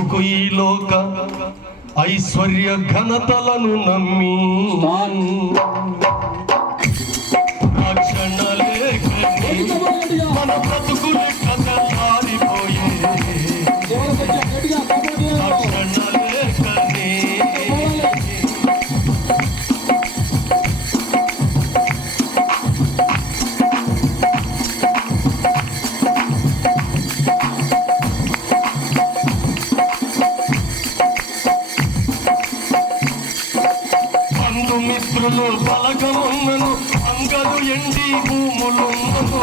ఎందుకు ఈ లోక ఐశ్వర్య ఘనతలను నమ్మి. మన భూములు పలకమున్నను అంగదు ఎండి భూములున్నను.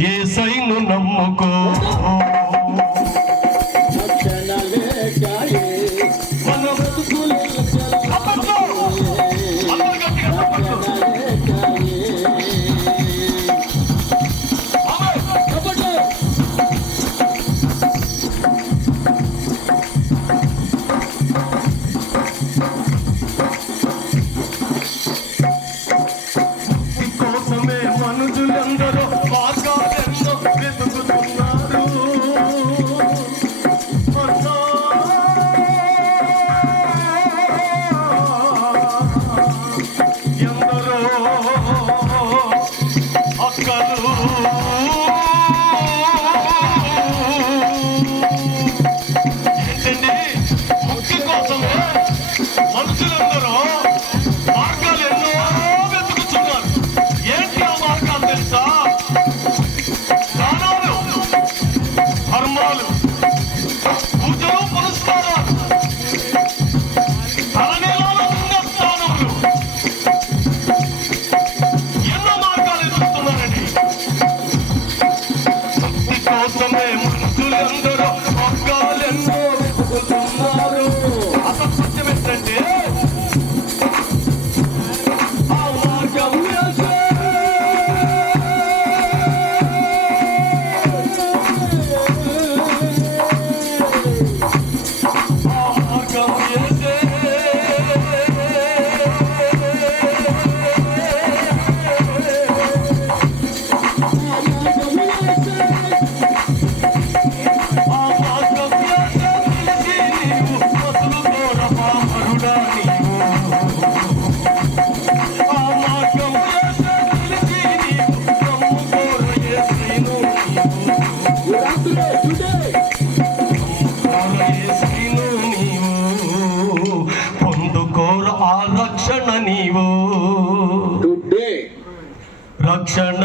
ఏసైను నమ్ముకో? Oh,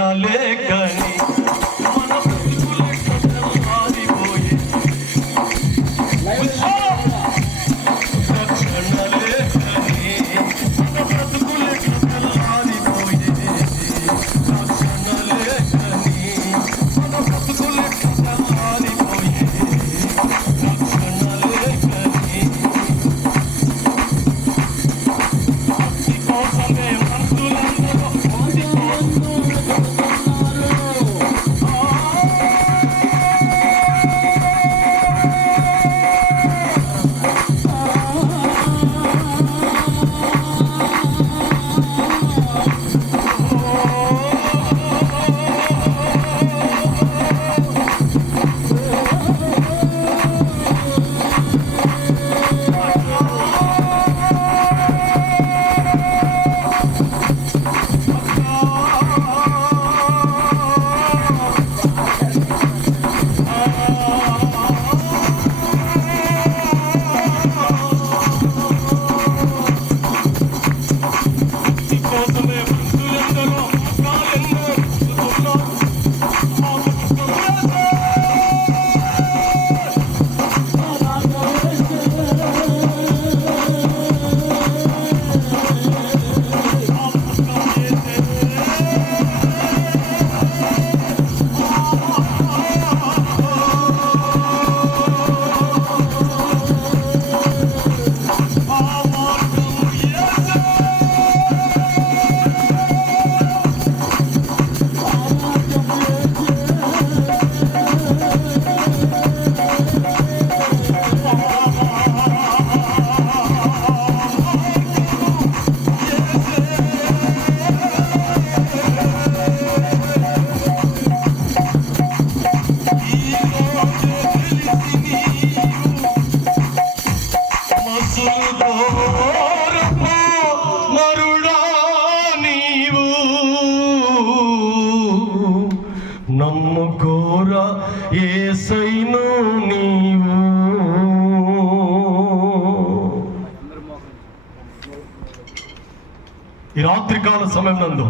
জলে গানি నమ్ముకోరా ఏసైను నీవు. ఈ రాత్రికాల సమయం నందు